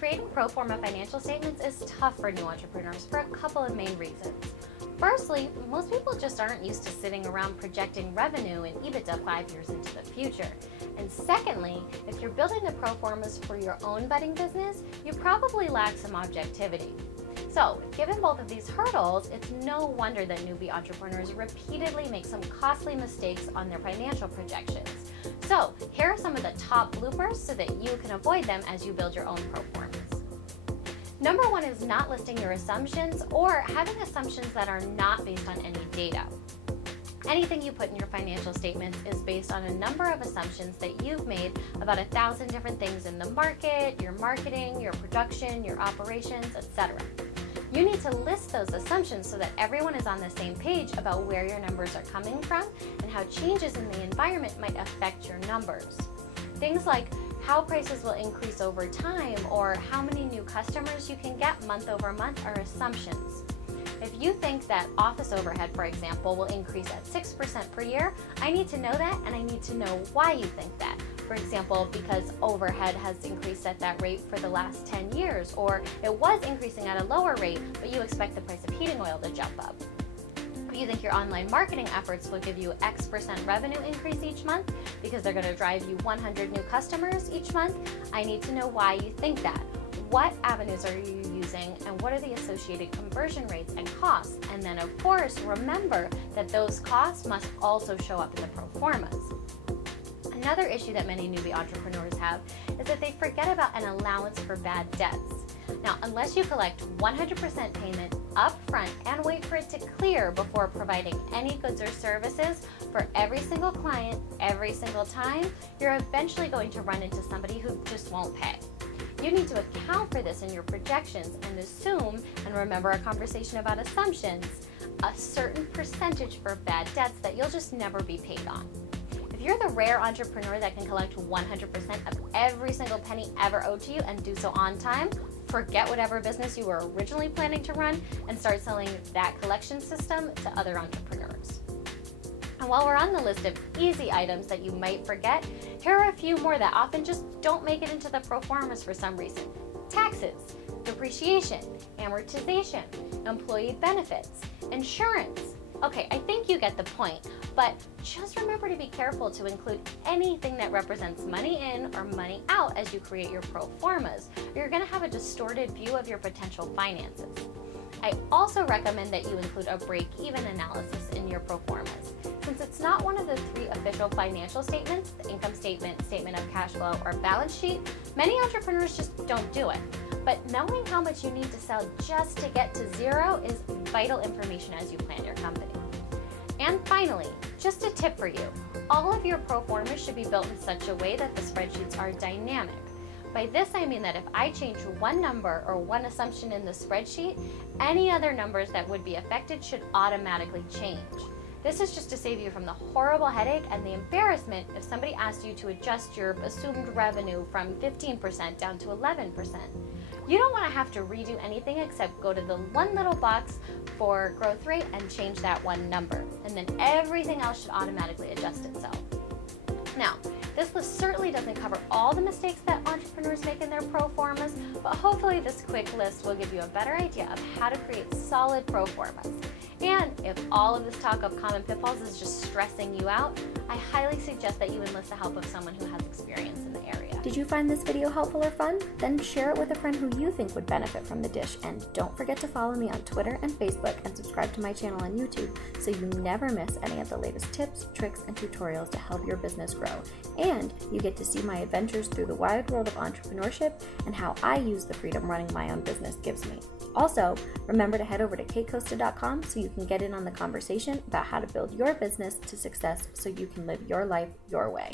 Creating pro forma financial statements is tough for new entrepreneurs for a couple of main reasons. Firstly, most people just aren't used to sitting around projecting revenue and EBITDA 5 years into the future. And secondly, if you're building the pro formas for your own budding business, you probably lack some objectivity. So, given both of these hurdles, it's no wonder that newbie entrepreneurs repeatedly make some costly mistakes on their financial projections. So, here are some of the top bloopers so that you can avoid them as you build your own pro formas. Number one is not listing your assumptions or having assumptions that are not based on any data. Anything you put in your financial statements is based on a number of assumptions that you've made about 1,000 different things in the market, your marketing, your production, your operations, etc. You need to list those assumptions so that everyone is on the same page about where your numbers are coming from and how changes in the environment might affect your numbers. Things like how prices will increase over time or how many new customers you can get month over month are assumptions. If you think that office overhead, for example, will increase at 6% per year, I need to know that and I need to know why you think that. For example, because overhead has increased at that rate for the last 10 years, or it was increasing at a lower rate, but you expect the price of heating oil to jump up. If you think your online marketing efforts will give you X% revenue increase each month because they're going to drive you 100 new customers each month, I need to know why you think that. What avenues are you using and what are the associated conversion rates and costs? And then of course, remember that those costs must also show up in the pro formas. Another issue that many newbie entrepreneurs have is that they forget about an allowance for bad debts. Now, unless you collect 100% payment up front and wait for it to clear before providing any goods or services for every single client, every single time, you're eventually going to run into somebody who just won't pay. You need to account for this in your projections and assume, and remember our conversation about assumptions, a certain percentage for bad debts that you'll just never be paid on. If you're the rare entrepreneur that can collect 100% of every single penny ever owed to you and do so on time, forget whatever business you were originally planning to run and start selling that collection system to other entrepreneurs. And while we're on the list of easy items that you might forget, here are a few more that often just don't make it into the pro formas for some reason. Taxes, depreciation, amortization, employee benefits, insurance. Okay, I think you get the point, but just remember to be careful to include anything that represents money in or money out as you create your pro formas, or you're going to have a distorted view of your potential finances. I also recommend that you include a break-even analysis in your pro formas. Since it's not one of the 3 official financial statements, the income statement, statement of cash flow, or balance sheet, many entrepreneurs just don't do it. But knowing how much you need to sell just to get to zero is vital information as you plan your company. And finally, just a tip for you, all of your pro formas should be built in such a way that the spreadsheets are dynamic. By this I mean that if I change one number or one assumption in the spreadsheet, any other numbers that would be affected should automatically change. This is just to save you from the horrible headache and the embarrassment if somebody asked you to adjust your assumed revenue from 15% down to 11%. You don't want to have to redo anything except go to the one little box for growth rate and change that one number, and then everything else should automatically adjust itself. Now, this list certainly doesn't cover all the mistakes that entrepreneurs make in their pro formas, but hopefully this quick list will give you a better idea of how to create solid pro formas. And if all of this talk of common pitfalls is just stressing you out, I highly suggest that you enlist the help of someone who has experience in the area. Did you find this video helpful or fun? Then share it with a friend who you think would benefit from the dish, and don't forget to follow me on Twitter and Facebook and subscribe to my channel on YouTube so you never miss any of the latest tips, tricks, and tutorials to help your business grow. And you get to see my adventures through the wide world of entrepreneurship and how I use the freedom running my own business gives me. Also, remember to head over to CateCosta.com so you can get in on the conversation about how to build your business to success so you can live your life your way.